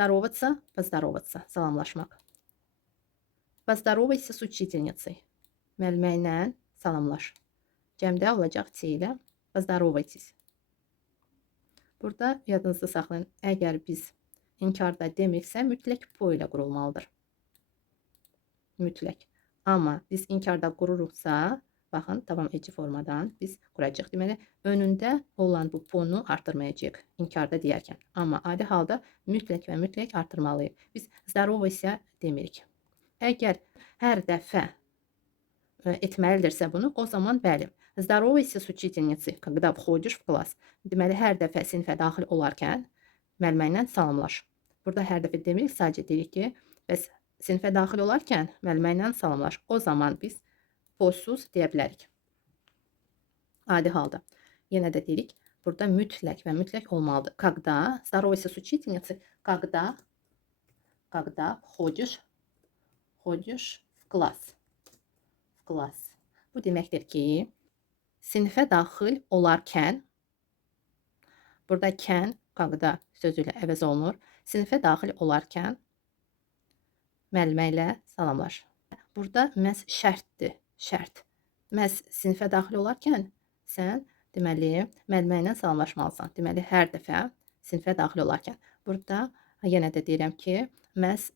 Здороваться, поздороваться, salamlaşmaq. Поздоровайся с учительницей. Müəllimə ilə salamlaş. Cəmdə olacaq C ilə поздоровайтесь. Burada yadınızda saxlayın. Əgər biz inkarda demiriksə, mütləq po ilə qurulmalıdır. Mütləq. Amma biz inkarda qururuqsa, baxın, davam edici formadan biz quracağıq. Deməli, önündə olan bu ponu artırmayacağıq inkarda deyərkən. Amma adi halda mütləq və mütləq artırmalıyıq. Biz здоровайся demirik. Əgər hər dəfə etməlidirsə bunu, o zaman bəli. Здоровайся с учительницей, когда входишь в класс. Deməli, hər dəfə sinifə daxil olarkən müəllimə ilə salamlaş. Burada hər dəfə demirik, sadəcə deyirik ki, bəs sinifə daxil olarkən müəllimə ilə salamlaş. O zaman biz posuz deyə bilərik. Adi halda. Yenə də deyirik, burada mütləq və mütləq olmalıdır. Когда, здоровайся с учительницей, когда входишь в класс. В класс. Bu deməkdir ki, sinifə daxil olarkən, burada kən, когда sözü ilə əvəz olunur. Sinifə daxil olarkən müəllimə ilə salamlaş. Burada məhz şərtdir, şərt. Məhz sinifə daxil olarkən sən deməli müəllimə ilə salamlaşmalısan. Deməli, hər dəfə sinifə daxil olarkən. Burada yenə də deyirəm ki, məhz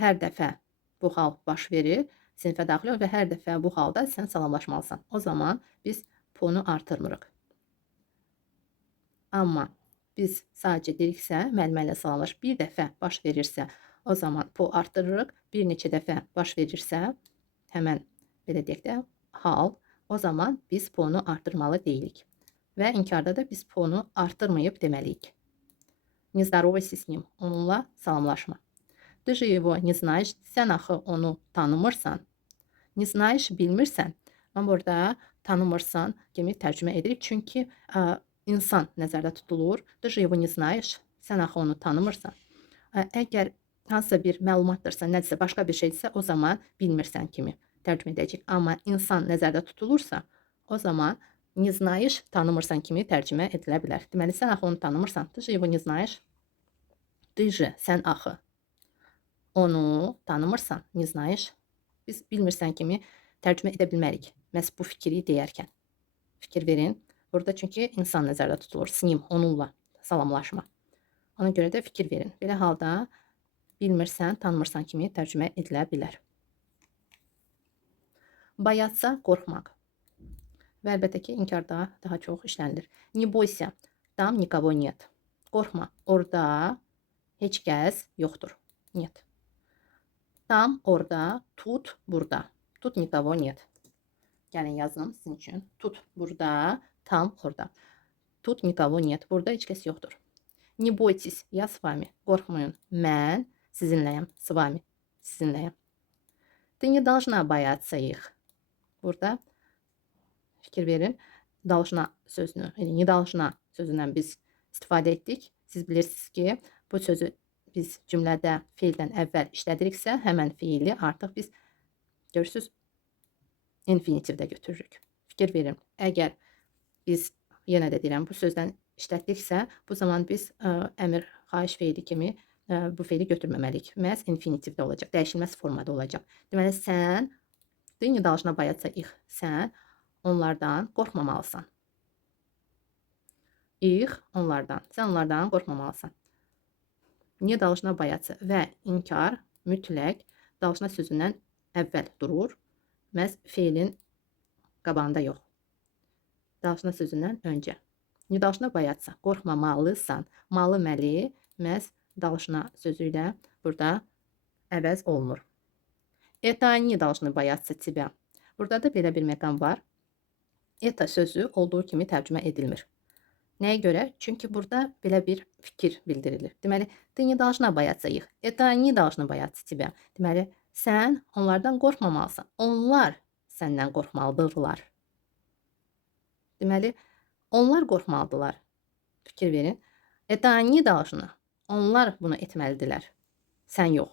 hər dəfə bu hal baş verir. Sinifə daxil ol və hər dəfə bu halda sən salamlaşmalısan. O zaman biz ponu artırmırıq. Amma biz sadəcə deyiriksə, müəllimə ilə salamlaş bir dəfə baş verirsə, o zaman po artırırıq. Bir neçə dəfə baş verirsə, həmən belə deyək də hal, o zaman biz ponu artırmalı deyilik. Və inkarda da biz ponu artırmayıb deməliyik. Не здоровайся с ним. Onunla salamlaşma. Ты же его не знаешь. Sən axı onu tanımırsan. Не знаешь, bilmirsən. Amma burada tanımırsan kimi tərcümə edirik. Çünki insan nəzərdə tutulur. Ты же его не знаешь. Sən axı onu tanımırsan. Əgər hansısa bir məlumatdırsa, nədirsə, başqa bir şeydirsə, o zaman bilmirsən kimi tərcümə edəcək. Amma insan nəzərdə tutulursa, o zaman не знаешь, tanımırsan kimi tərcümə edilə bilər. Deməli, sən axı onu tanımırsan. Ты же его не знаешь. Ты же, sən axı onu tanımırsan, не знаешь. Biz bilmirsən kimi tərcümə edə bilmərik. Məhz bu fikri deyərkən. Fikir verin. Burada çünki insan nəzərdə tutulur. S nim, onunla salamlaşma. Ona görə də fikir verin. Belə halda bilmirsən, tanımırsan kimi tərcümə edilə bilər. Boяться, qorxmaq. Və əlbəttə ki, inkarda daha çox işlənilir. Не бойся, там никого нет. Qorxma, orada heç kəs yoxdur. Нет. Tam orada, тут burada. Тут никого нет. Gəlin yazım sizin üçün. Тут burada, tam orada. Тут никого нет. Burada heç kəs yoxdur. Не бойтесь, я с вами. Qorxmayın, mən sizinləyəm. С вами, sizinləyəm. Ты не должна бояться их. Burada fikir verin. Должна sözünü, не должна sözündən biz istifadə etdik. Siz bilirsiniz ki, bu sözü biz cümlədə feildən əvvəl işlədiriksə, həmən feili artıq biz görürsünüz infinitivdə götürürük. Fikir verin. Əgər biz yenə də deyirəm, bu sözdən işlətdiksə, bu zaman biz əmr, xahiş feili kimi bu feili götürməməliyik. Məhz infinitivdə olacaq, dəyişilməz formada olacaq. Deməli, sən ты не должна бояться их. Sən onlardan qorxmamalısan. İx onlardan. Sən onlardan qorxmamalısan. Не должна бояться və inkar mütləq должна sözündən əvvəl durur. Məhz feilin qabağında yox. Должна sözündən öncə. Не должна бояться. Qorxmamalısan. Malı məli məhz должна sözü ilə burada əvəz olunur. Это они должны бояться тебя. Burada da belə bir məqam var. Это sözü olduğu kimi tərcümə edilmir. Nəyə görə? Çünki burada belə bir fikir bildirilir. Deməli, ты не должна бояться их. Это они должны бояться тебя. Deməli, sən onlardan qorxmamalısan. Onlar səndən qorxmalıdırlar. Deməli, onlar qorxmalıdırlar. Fikir verin. Это они должны. Onlar bunu etməlidirlər. Sən yox.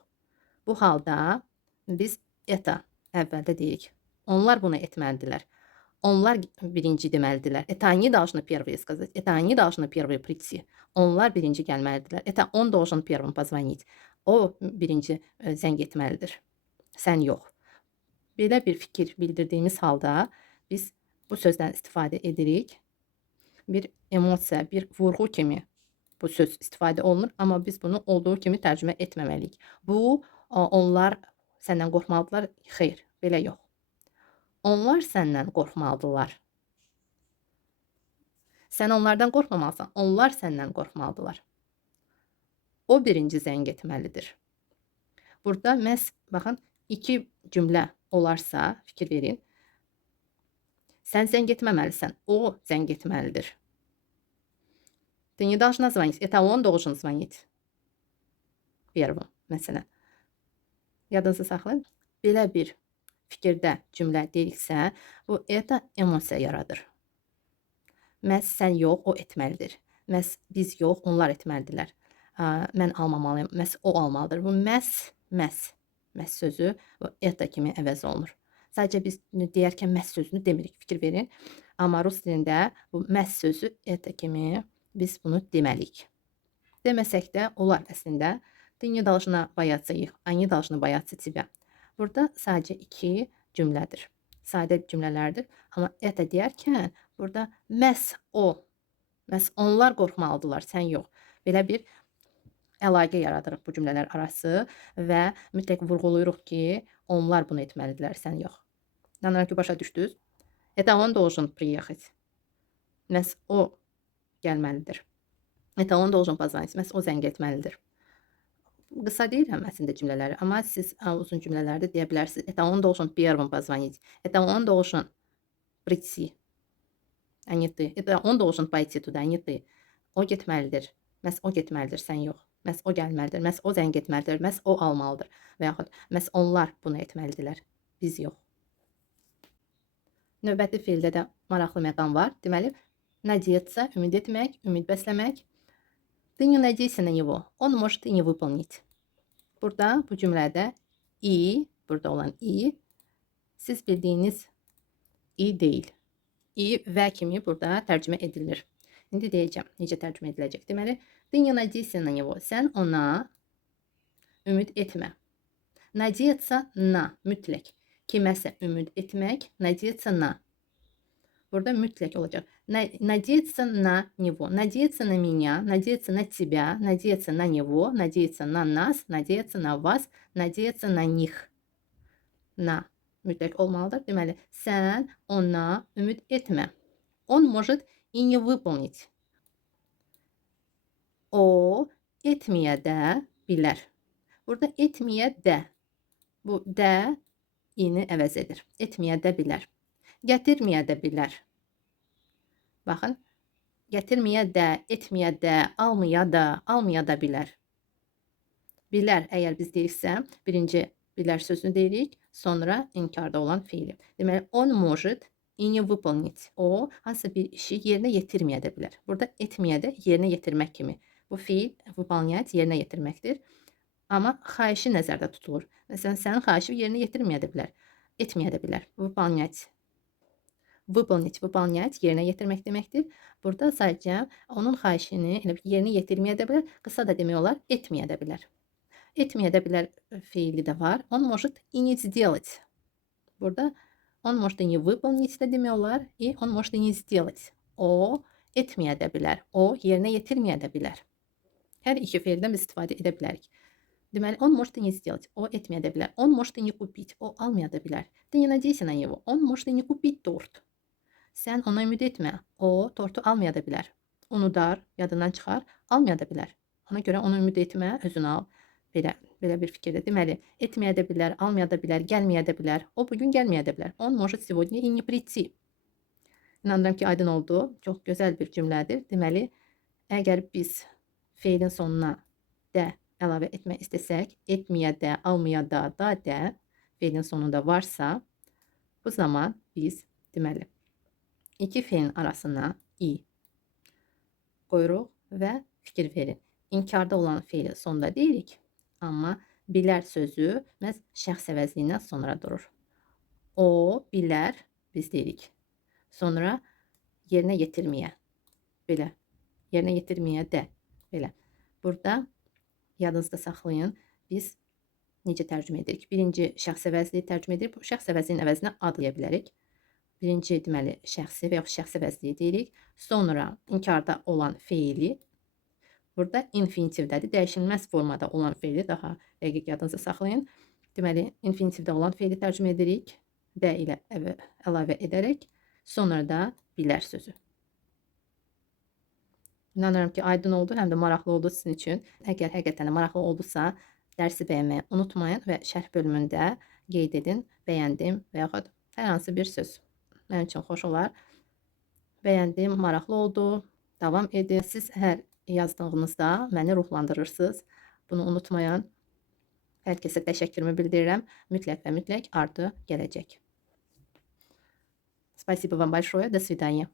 Bu halda biz это əvvəldə deyirik. Onlar bunu etməlidirlər. Onlar birinci deməlidirlər. Это они должны первые сказать. Это они должны первые прийти. Onlar birinci gəlməlidirlər. Это он должен первым позвонить. O birinci zəng etməlidir. Sən yox. Belə bir fikir bildirdiyimiz halda biz bu sözdən istifadə edirik. Bir emosiya, bir vurğu kimi bu söz istifadə olunur, amma biz bunu olduğu kimi tərcümə etməməliyik. Bu, onlar səndən qorxmalıdırlar. Xeyr, belə yox. Onlar səndən qorxmalıdırlar. Sən onlardan qorxmamalısan, onlar səndən qorxmalıdırlar. O birinci zəng etməlidir. Burada məhz, baxın, iki cümlə olarsa, fikir verin. Sən zəng etməməlisən, o zəng etməlidir. Ты не должна звонить, это он должен звонить. Первым, məsələn. Yadınızı saxlayın. Belə bir fikirdə cümlə deyiriksə, bu это emosiya yaradır. Məhz sən yox, o etməlidir. Məhz biz yox, onlar etməlidirlər. Mən almamalıyım, məhz o almalıdır. Bu məhz sözü bu это kimi əvəz olunur. Sadəcə biz deyərkən məhz sözünü demirik, fikir verin. Amma rus dilində bu məhz sözü это kimi biz bunu deməliyik. Deməsək də olar əslində. Ты не должна бояться их, они должны бояться тебя. Burada sadəcə iki cümlədir. Sadə cümlələrdir. Amma это deyərkən burada məhz o, məhz onlar qorxmalıdırlar, sən yox. Belə bir əlaqə yaradırıq bu cümlələr arası və mütləq vurğulayırıq ki, onlar bunu etməlidirlər, sən yox. İnanıram ki, başa düşdünüz. Это он должен приехать. Məhz o gəlməlidir. Это он должен позвонить. Məhz o zəng etməlidir. Qısa deyirəm əslində cümlələri, amma siz uzun cümlələrdə deyə bilərsiniz. Это он должен первым позвонить. Это он должен прийти, а не ты. Это он должен пойти туда, а не ты. O getməlidir. Məhz o getməlidir, sən yox. Məhz o gəlməlidir. Məhz o zəng etməlidir. Məhz o almalıdır. Və yaxud məhz onlar bunu etməlidirlər. Biz yox. Növbəti feildə də maraqlı məqam var. Deməli, надеяться, ümid etmək, ümid bəsləmək. Ты не надейся на него, он может и не выполнить. Burada bu cümlədə i, burada olan i, siz bildiyiniz i deyil. I və kimi burada tərcümə edilir. İndi deyəcəm, necə tərcümə ediləcək. Deməli, ты не надейся на него, sən ona ümid etmə. Надеяться на, mütləq. Kiməsə ümid etmək, надеяться на. Burada mütləq olacaq. Надеяться на него, надеяться на меня, надеяться на тебя, надеяться на него, надеяться на нас, надеяться на вас, надеяться на них. Na mütləq olmalıdır. Deməli, sən ona ümid etmə. Он может и не выполнить. O etməyə də bilər. Burada etməyə də. Bu də ini əvəz edir. Etməyə də bilər. Gətirməyə də bilər. Baxın, gətirməyə də, etməyə də, almaya da bilər. Bilər, əgər biz deyirsə, birinci bilər sözünü deyirik, sonra inkarda olan fiili. Deməli, on может и не выполнить. O, hansısa bir işi yerinə yetirməyə də bilər. Burada etməyə də yerinə yetirmək kimi. Bu fiil, выполнять yerinə yetirməkdir. Amma xahişi nəzərdə tutulur. Məsələn, sənin xahişi yerinə yetirməyə də bilər. Etməyə də bilər. Выполнять. Выполнять yerinə yetirmək deməkdir. Burada sadəcə onun xahişini yerinə yetirməyə də bilər. Qısa da demək olar, etməyə də bilər. Etməyə də bilər fiili də var. Он может и не сделать. Burada он может и не выполнить də demək olar. И он может и не сделать. O etməyə də bilər. O yerinə yetirməyə də bilər. Hər iki feildən biz istifadə edə bilərik. Deməli, он может и не сделать. O etməyə də bilər. Он может и не купить. O almaya da bilər. Ты не надейся на него. Он может и не купить торт. Sən ona ümid etmə. O tortu almaya da bilər. Unudar, yadından çıxar, almaya da bilər. Ona görə ona ümid etmə, özün al. Belə bir fikirdə. Deməli, etməyə də bilər, almaya da bilər, gəlməyə də bilər. O bugün gəlməyə də bilər. Он может сегодня и не прийти. İnanıram ki, aydın oldu. Çox gözəl bir cümlədir. Deməli, əgər biz feilin sonuna də əlavə etmək istəsək, etməyə də, almaya da də feilin sonunda varsa, bu zaman biz deməli, iki feilin arasına i qoyuruq və fikir verin. İnkarda olan feili sonda deyirik, amma bilər sözü məhz şəxs əvəzliyindən sonra durur. O bilər, biz deyirik. Sonra yerinə yetirməyə. Belə. Yerinə yetirməyə də. Belə. Burada yadınızda saxlayın. Biz necə tərcümə edirik? Birinci şəxs əvəzliyi tərcümə edirik. Bu şəxs əvəzliyinin əvəzinə ad deyə bilərik. Birinci deməli şəxsi və yaxud şəxs əvəzliyi deyirik. Sonra inkarda olan feili. Burada infinitivdədir. Dəyişilməz formada olan feili daha dəqiq yadınızda saxlayın. Deməli, infinitivdə olan feili tərcümə edirik. D ilə əlavə edərək. Sonra da bilər sözü. İnanıram ki, aydın oldu, həm də maraqlı oldu sizin üçün. Əgər həqiqətən də maraqlı oldusa, dərsi bəyənməyi unutmayın və şərh bölümündə qeyd edin, bəyəndim və yaxud hər hansı bir söz. Mənim üçün xoş olar. Bəyəndim, maraqlı oldu, davam edin. Siz hər yazdığınızda məni ruhlandırırsınız. Bunu unutmayın. Hər kəsə təşəkkürümü bildirirəm. Mütləq və mütləq ardı gələcək. Спасибо вам большое. До свидания.